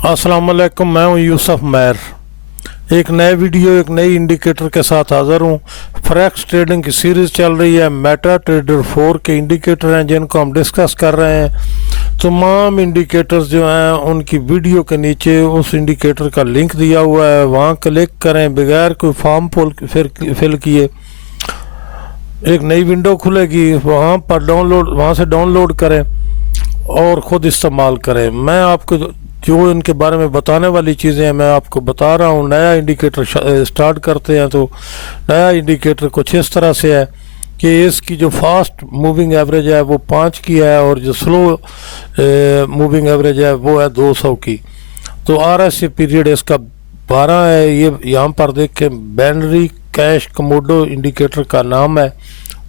अस्सलाम वालेकुम, मैं हूं यूसुफ मैर। एक नए वीडियो एक नई इंडिकेटर के साथ हाज़िर हूं। फॉरेक्स ट्रेडिंग की सीरीज़ चल रही है। मेटा ट्रेडर 4 के इंडिकेटर हैं जिनको हम डिस्कस कर रहे हैं। तमाम इंडिकेटर्स जो हैं उनकी वीडियो के नीचे उस इंडिकेटर का लिंक दिया हुआ है, वहां क्लिक करें बगैर कोई फॉर्म फिल किए। एक नई विंडो खुलेगी, वहाँ से डाउनलोड करें और ख़ुद इस्तेमाल करें। मैं आपको जो इनके बारे में बताने वाली चीज़ें हैं मैं आपको बता रहा हूँ। नया इंडिकेटर स्टार्ट करते हैं तो नया इंडिकेटर कुछ इस तरह से है कि इसकी जो फास्ट मूविंग एवरेज है वो 5 की है और जो स्लो मूविंग एवरेज है वो है 200 की। तो RSI पीरियड इसका 12 है। ये यहाँ पर देख के बाइनरी कैश कमोडो इंडिकेटर का नाम है,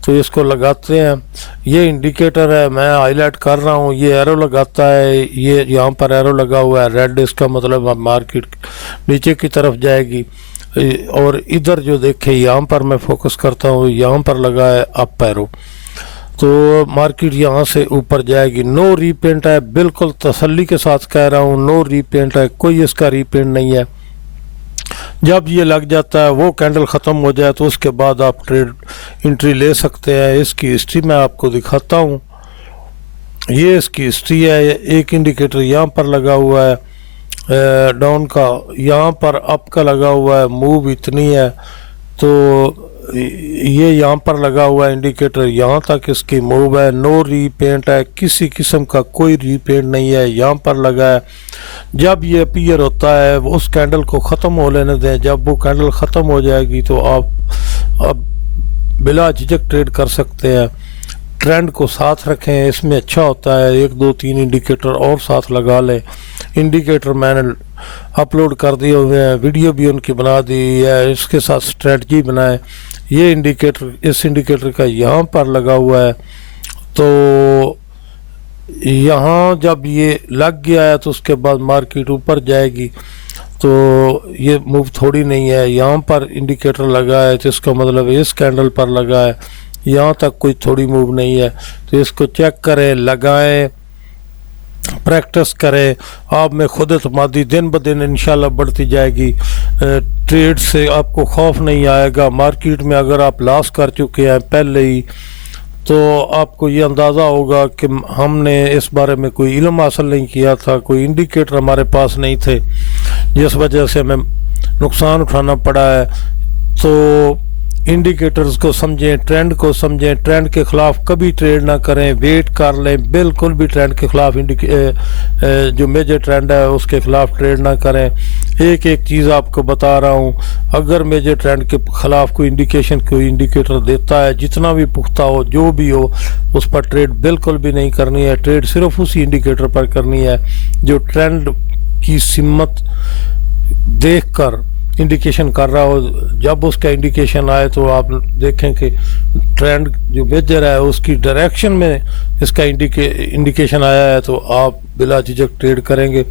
तो इसको लगाते हैं। ये इंडिकेटर है, मैं हाईलाइट कर रहा हूँ। ये एरो लगाता है, ये यहाँ पर एरो लगा हुआ है रेड, इसका मतलब मार्केट नीचे की तरफ जाएगी। और इधर जो देखे यहाँ पर मैं फोकस करता हूँ, यहाँ पर लगा है अप एरो, तो मार्केट यहाँ से ऊपर जाएगी। नो रीपेंट है, बिल्कुल तसल्ली के साथ कह रहा हूँ, नो रीपेंट है, कोई इसका रीपेंट नहीं है। जब ये लग जाता है, वो कैंडल ख़त्म हो जाए तो उसके बाद आप ट्रेड एंट्री ले सकते हैं। इसकी हिस्ट्री मैं आपको दिखाता हूँ। ये इसकी हिस्ट्री है। एक इंडिकेटर यहाँ पर लगा हुआ है डाउन का, यहाँ पर अप का लगा हुआ है, मूव इतनी है। तो ये यहाँ पर लगा हुआ है इंडिकेटर, यहाँ तक इसकी मूव है। नो रीपेंट है, किसी किस्म का कोई रीपेंट नहीं है, यहाँ पर लगा है। जब ये अपीयर होता है उस कैंडल को ख़त्म हो लेने दें। जब वो कैंडल ख़त्म हो जाएगी तो आप बिला झिझक ट्रेड कर सकते हैं। ट्रेंड को साथ रखें, इसमें अच्छा होता है। 1 2 3 इंडिकेटर और साथ लगा लें। इंडिकेटर मैंने अपलोड कर दिए हुए हैं, वीडियो भी उनकी बना दी है, इसके साथ स्ट्रेटजी बनाए। ये इंडिकेटर, इस इंडिकेटर का यहाँ पर लगा हुआ है, तो यहाँ जब ये लग गया है तो उसके बाद मार्केट ऊपर जाएगी। तो ये मूव थोड़ी नहीं है, यहाँ पर इंडिकेटर लगा है तो इसका मतलब इस कैंडल पर लगा है, यहाँ तक कोई थोड़ी मूव नहीं है। तो इसको चेक करें, लगाएं, प्रैक्टिस करें। आप में खुद एतमादी दिन ब दिन इंशाल्लाह बढ़ती जाएगी। ट्रेड से आपको खौफ नहीं आएगा। मार्केट में अगर आप लॉस कर चुके हैं पहले ही तो आपको ये अंदाज़ा होगा कि हमने इस बारे में कोई इल्म हासिल नहीं किया था, कोई इंडिकेटर हमारे पास नहीं थे जिस वजह से हमें नुकसान उठाना पड़ा है। तो इंडिकेटर्स को समझें, ट्रेंड को समझें। ट्रेंड के ख़िलाफ़ कभी ट्रेड ना करें, वेट कर लें। बिल्कुल भी ट्रेंड के ख़िलाफ़ जो मेजर ट्रेंड है उसके ख़िलाफ़ ट्रेड ना करें। एक एक चीज़ आपको बता रहा हूँ। अगर मेजर ट्रेंड के ख़िलाफ़ कोई इंडिकेटर देता है, जितना भी पुख्ता हो, जो भी हो, उस पर ट्रेड बिल्कुल भी नहीं करनी है। ट्रेड सिर्फ उसी इंडिकेटर पर करनी है जो ट्रेंड की सिमत देख कर इंडिकेशन कर रहा हो। जब उसका इंडिकेशन आए तो आप देखें कि ट्रेंड जो मेजर है उसकी डायरेक्शन में इसका इंडिकेशन आया है तो आप बिला झिझक ट्रेड करेंगे।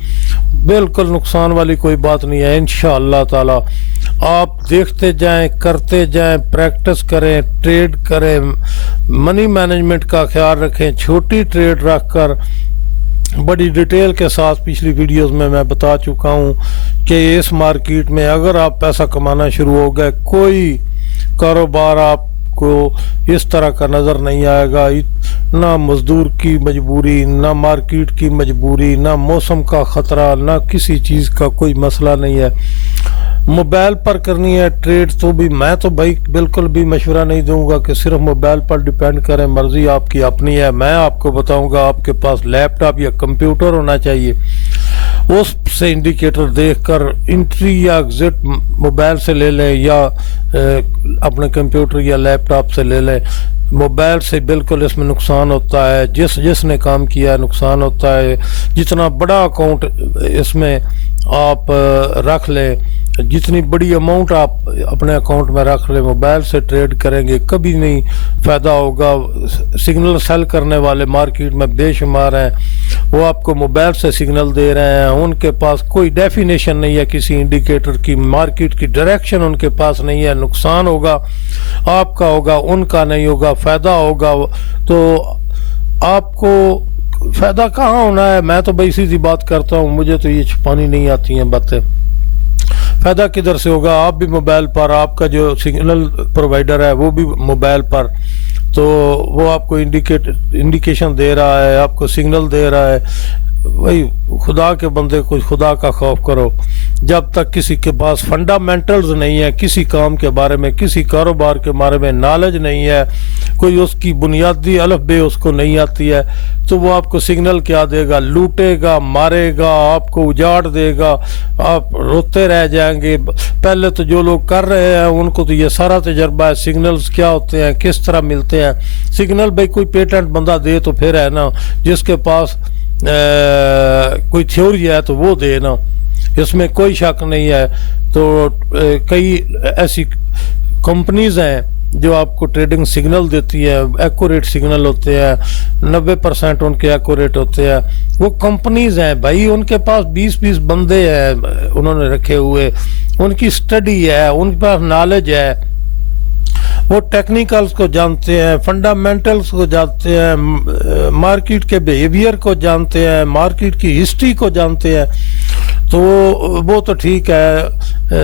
बिल्कुल नुकसान वाली कोई बात नहीं है। इंशाअल्लाह ताला आप देखते जाएं, करते जाएं, प्रैक्टिस करें, ट्रेड करें, मनी मैनेजमेंट का ख्याल रखें। छोटी ट्रेड रख कर बड़ी डिटेल के साथ पिछली वीडियोस में मैं बता चुका हूँ कि इस मार्केट में अगर आप पैसा कमाना शुरू हो गए, कोई कारोबार आपको इस तरह का नज़र नहीं आएगा। ना मजदूर की मजबूरी, ना मार्केट की मजबूरी, ना मौसम का ख़तरा, ना किसी चीज़ का कोई मसला नहीं है। मोबाइल पर करनी है ट्रेड तो भी मैं तो भाई बिल्कुल भी मशवरा नहीं दूंगा कि सिर्फ मोबाइल पर डिपेंड करें। मर्जी आपकी अपनी है। मैं आपको बताऊंगा आपके पास लैपटॉप या कंप्यूटर होना चाहिए, उससे इंडिकेटर देखकर एंट्री या एग्जिट मोबाइल से ले लें या अपने कंप्यूटर या लैपटॉप से ले लें। मोबाइल से बिल्कुल इसमें नुकसान होता है। जिसने काम किया है नुकसान होता है। जितना बड़ा अकाउंट इसमें आप रख लें, जितनी बड़ी अमाउंट आप अपने अकाउंट में रख लें, मोबाइल से ट्रेड करेंगे कभी नहीं फ़ायदा होगा। सिग्नल सेल करने वाले मार्केट में बेशुमार हैं, वो आपको मोबाइल से सिग्नल दे रहे हैं। उनके पास कोई डेफिनेशन नहीं है किसी इंडिकेटर की, मार्केट की डायरेक्शन उनके पास नहीं है। नुकसान होगा आपका, होगा उनका नहीं होगा, फ़ायदा होगा। तो आपको فائدہ کہاں ہونا ہے؟ میں تو بھائی سیدھی بات کرتا ہوں، مجھے تو یہ چھپانی نہیں آتی ہیں باتیں. فائدہ کدھر سے ہوگا؟ آپ بھی موبائل پر، آپ کا جو سگنل پرووائڈر ہے وہ بھی موبائل پر، تو وہ آپ کو انڈیکیشن دے رہا ہے، آپ کو سگنل دے رہا ہے. وہی خدا کے بندے کو خدا کا خوف کرو. جب تک کسی کے پاس فنڈامنٹلز نہیں ہے کسی کام کے بارے میں، کسی کاروبار کے بارے میں نالج نہیں ہے، کوئی اس کی بنیادی الف بے اس کو نہیں آتی ہے، تو وہ آپ کو سگنل کیا دے گا؟ لوٹے گا، مارے گا، آپ کو اجاڑ دے گا، آپ روتے رہ جائیں گے. پہلے تو جو لوگ کر رہے ہیں ان کو تو یہ سارا تجربہ ہے، سگنلز کیا ہوتے ہیں، کس طرح ملتے ہیں. سگنل بھائی کوئی پیٹنٹ بندہ دے تو پھر ہے نا، جس کے پاس کوئی تھیوری ہے تو وہ دے نا، اس میں کوئی شک نہیں ہے. تو کئی ایسی کمپنیز ہیں جو آپ کو ٹریڈنگ سگنل دیتی ہے، ایکوریٹ سگنل ہوتے ہیں، 90% ان کے ایکوریٹ ہوتے ہیں. وہ کمپنیز ہیں بھائی، ان کے پاس 20 بندے ہیں انہوں نے رکھے ہوئے، ان کی سٹڈی ہے، ان کے پاس نالج ہے، وہ ٹیکنیکلز کو جانتے ہیں، فنڈامنٹلز کو جانتے ہیں، مارکیٹ کے بیہیویئر کو جانتے ہیں، مارکیٹ کی ہسٹری کو جانتے ہیں. تو وہ تو ٹھیک ہے.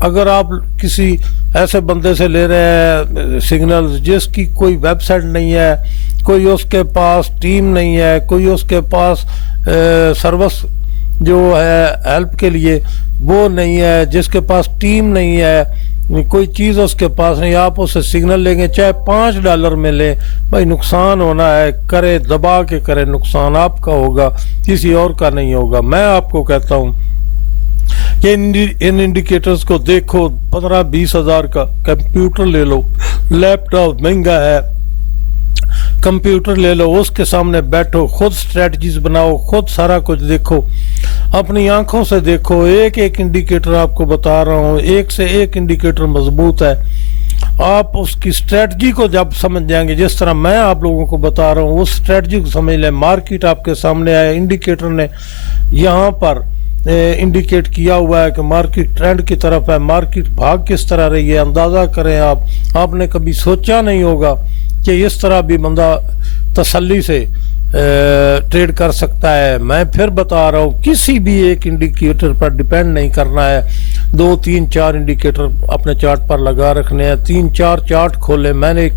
اگر آپ کسی ایسے بندے سے لے رہے ہیں سگنلز جس کی کوئی ویب سائٹ نہیں ہے، کوئی اس کے پاس ٹیم نہیں ہے، کوئی اس کے پاس سروس جو ہے ہیلپ کے لیے وہ نہیں ہے، جس کے پاس ٹیم نہیں ہے، کوئی چیز اس کے پاس نہیں، آپ اسے سگنل لیں گے چاہے $5 میں لیں، بھائی نقصان ہونا ہے، کرے دبا کے کرے، نقصان آپ کا ہوگا، کسی اور کا نہیں ہوگا. میں آپ کو کہتا ہوں کہ ان انڈیکیٹرز کو دیکھو. 15-20 ہزار کا کمپیوٹر لے لو، لیپ ٹاپ مہنگا ہے، کمپیوٹر لے لو، اس کے سامنے بیٹھو، خود سٹریٹجیز بناؤ، خود سارا کچھ دیکھو، اپنی آنکھوں سے دیکھو. ایک انڈیکیٹر آپ کو بتا رہا ہوں، ایک سے ایک انڈیکیٹر مضبوط ہے. آپ اس کی سٹریٹجی کو جب سمجھ جائیں گے، جس طرح میں آپ لوگوں کو بتا رہا ہوں، اس سٹریٹجی کو سمجھ لیں. مارکیٹ آپ کے سامنے آئے، انڈیکیٹر نے یہاں پر انڈیکیٹ کیا ہوا ہے کہ مارکیٹ ٹرینڈ کی طرف ہے، مارکیٹ بھاگ کس طرح رہی ہے، اندازہ کریں. آپ نے کبھی سوچا نہیں ہوگا کہ اس طرح بھی بندہ تسلی سے ٹریڈ کر سکتا ہے. میں پھر بتا رہا ہوں، کسی بھی ایک انڈیکیٹر پر ڈیپینڈ نہیں کرنا ہے. 2 3 4 انڈیکیٹر اپنے چارٹ پر لگا رکھنے ہیں. 3 4 چارٹ کھولے. میں نے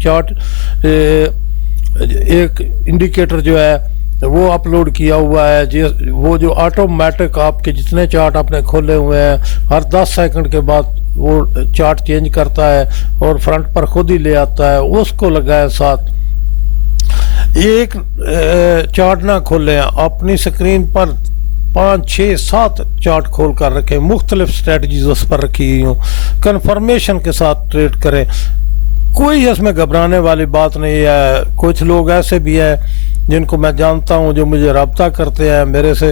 ایک انڈیکیٹر جو ہے وہ اپلوڈ کیا ہوا ہے، وہ جو آٹومیٹک آپ کے جتنے چارٹ آپ نے کھولے ہوئے ہیں ہر 10 سیکنڈ کے بعد وہ چارٹ چینج کرتا ہے اور فرنٹ پر خود ہی لے آتا ہے، اس کو لگائے ساتھ. ایک چارٹ نہ کھولیں، اپنی سکرین پر 5 6 7 چارٹ کھول کر رکھیں، مختلف سٹریٹجیز اس پر رکھی ہوئی ہوں، کنفرمیشن کے ساتھ ٹریڈ کریں. کوئی اس میں گھبرانے والی بات نہیں ہے. کچھ لوگ ایسے بھی ہیں جن کو میں جانتا ہوں جو مجھے رابطہ کرتے ہیں، میرے سے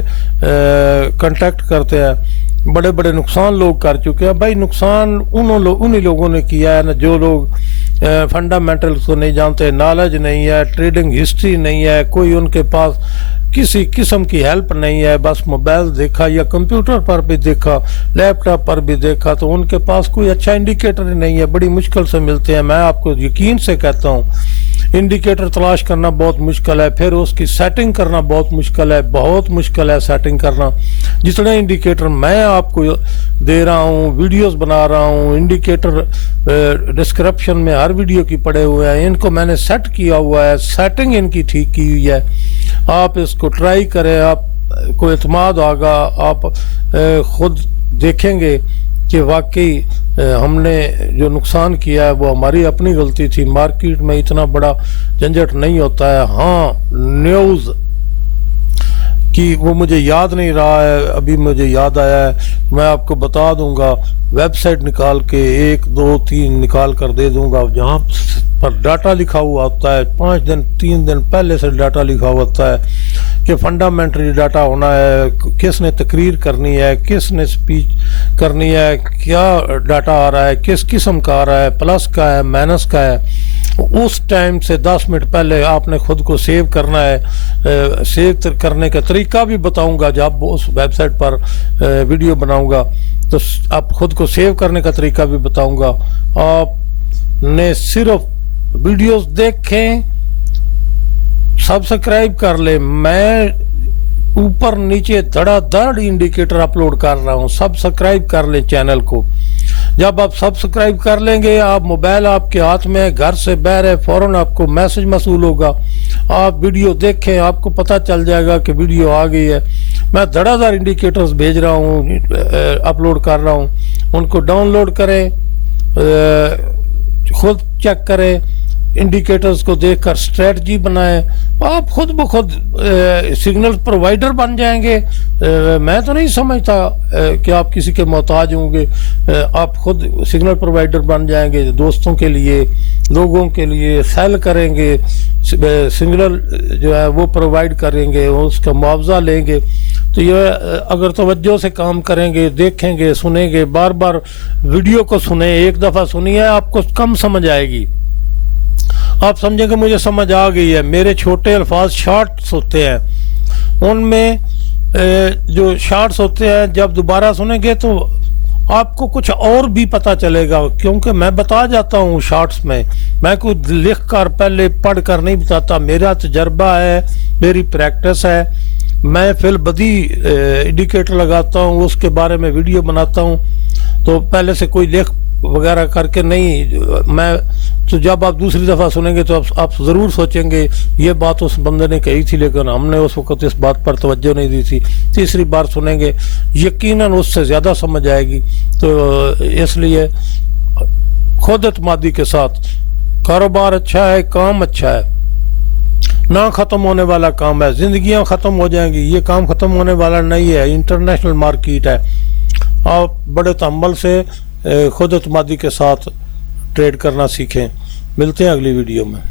کنٹیکٹ کرتے ہیں، بڑے بڑے نقصان لوگ کر چکے ہیں. بھائی نقصان انہی لوگوں نے کیا ہے نا جو لوگ فنڈامنٹلز کو نہیں جانتے، نالج نہیں ہے، ٹریڈنگ ہسٹری نہیں ہے، کوئی ان کے پاس کسی قسم کی ہیلپ نہیں ہے. بس موبائل دیکھا یا کمپیوٹر پر بھی دیکھا، لیپ ٹاپ پر بھی دیکھا، تو ان کے پاس کوئی اچھا انڈیکیٹر ہی نہیں ہے. بڑی مشکل سے ملتے ہیں. میں آپ کو یقین سے کہتا ہوں انڈیکیٹر تلاش کرنا بہت مشکل ہے، پھر اس کی سیٹنگ کرنا بہت مشکل ہے، بہت مشکل ہے سیٹنگ کرنا. جتنے انڈیکیٹر میں آپ کو دے رہا ہوں، ویڈیوز بنا رہا ہوں، انڈیکیٹر ڈسکرپشن میں ہر ویڈیو کی پڑے ہوئے ہیں، ان کو میں نے سیٹ کیا ہوا ہے، سیٹنگ ان کی ٹھیک کی ہوئی ہے. آپ اس کو ٹرائی کریں، آپ کو اعتماد آگا، آپ خود دیکھیں گے کہ واقعی ہم نے جو نقصان کیا ہے وہ ہماری اپنی غلطی تھی. مارکیٹ میں اتنا بڑا جھنجٹ نہیں ہوتا ہے. ہاں نیوز کی وہ مجھے یاد نہیں رہا ہے، ابھی مجھے یاد آیا ہے، میں آپ کو بتا دوں گا. ویب سائٹ نکال کے 1 2 3 نکال کر دے دوں گا، جہاں پر ڈاٹا لکھا ہوا ہوتا ہے، 5 دن 3 دن پہلے سے ڈاٹا لکھا ہوا ہوتا ہے کہ فنڈامنٹری ڈاٹا ہونا ہے، کس نے تقریر کرنی ہے، کس نے سپیچ کرنی ہے، کیا ڈاٹا آ رہا ہے، کس قسم کا آ رہا ہے، پلس کا ہے، مائنس کا ہے. اس ٹائم سے 10 منٹ پہلے آپ نے خود کو سیو کرنا ہے. سیو کرنے کا طریقہ بھی بتاؤں گا جب اس ویب سائٹ پر ویڈیو بناؤں گا تو آپ خود کو سیو کرنے کا طریقہ بھی بتاؤں گا. آپ نے صرف ویڈیوز دیکھیں، सब्सक्राइब कर ले। मैं ऊपर नीचे धड़ाधड़ इंडिकेटर अपलोड कर रहा हूँ, सब्सक्राइब कर ले चैनल को। जब आप सब्सक्राइब कर लेंगे, आप मोबाइल आपके हाथ में है, घर से बाहर है, फौरन आपको मैसेज मसूल होगा, आप वीडियो देखें, आपको पता चल जाएगा कि वीडियो आ गई है। मैं धड़ाधड़ इंडिकेटर्स भेज रहा हूँ, अपलोड कर रहा हूँ, उनको डाउनलोड करें, खुद चेक करें, इंडिकेटर्स को देखकर स्ट्रेटजी बनाएं, आप खुद ब खुद सिग्नल प्रोवाइडर बन जाएंगे। मैं तो नहीं समझता कि आप किसी के मोहताज होंगे, आप खुद सिग्नल प्रोवाइडर बन जाएंगे, दोस्तों के लिए, लोगों के लिए सेल करेंगे, सिग्नल जो है वो प्रोवाइड करेंगे, उसका मुआवजा लेंगे। तो ये अगर तवज्जो से काम करेंगे, देखेंगे, सुनेंगे, बार बार वीडियो को सुने, एक दफ़ा सुनिए आपको कम समझ आएगी, आप समझेंगे मुझे समझ आ गई है। मेरे छोटे अल्फाज शॉर्ट्स होते हैं, उनमें जो शॉर्ट्स होते हैं जब दोबारा सुनेंगे तो आपको कुछ और भी पता चलेगा, क्योंकि मैं बता जाता हूँ शॉर्ट्स में, मैं कुछ लिख कर पहले पढ़ कर नहीं बताता, मेरा तजर्बा है, मेरी प्रैक्टिस है। मैं फिल बदी इंडिकेटर लगाता हूँ, उसके बारे में वीडियो बनाता हूँ, तो पहले से कोई लिख वगैरह करके नहीं। मैं तो जब आप दूसरी दफ़ा सुनेंगे तो आप ज़रूर सोचेंगे ये बात उस बंदे ने कही थी, लेकिन हमने उस वक़्त इस बात पर तवज्जो नहीं दी थी। तीसरी बार सुनेंगे यकीनन उससे ज़्यादा समझ आएगी। तो इसलिए खुद एतमादी के साथ कारोबार अच्छा है, काम अच्छा है, ना ख़त्म होने वाला काम है, ज़िंदगियाँ ख़त्म हो जाएंगी, ये काम ख़त्म होने वाला नहीं है, इंटरनेशनल मार्केट है। आप बड़े तहम्मुल से खुद एतमादी के साथ ट्रेड करना सीखें। मिलते हैं अगली वीडियो में।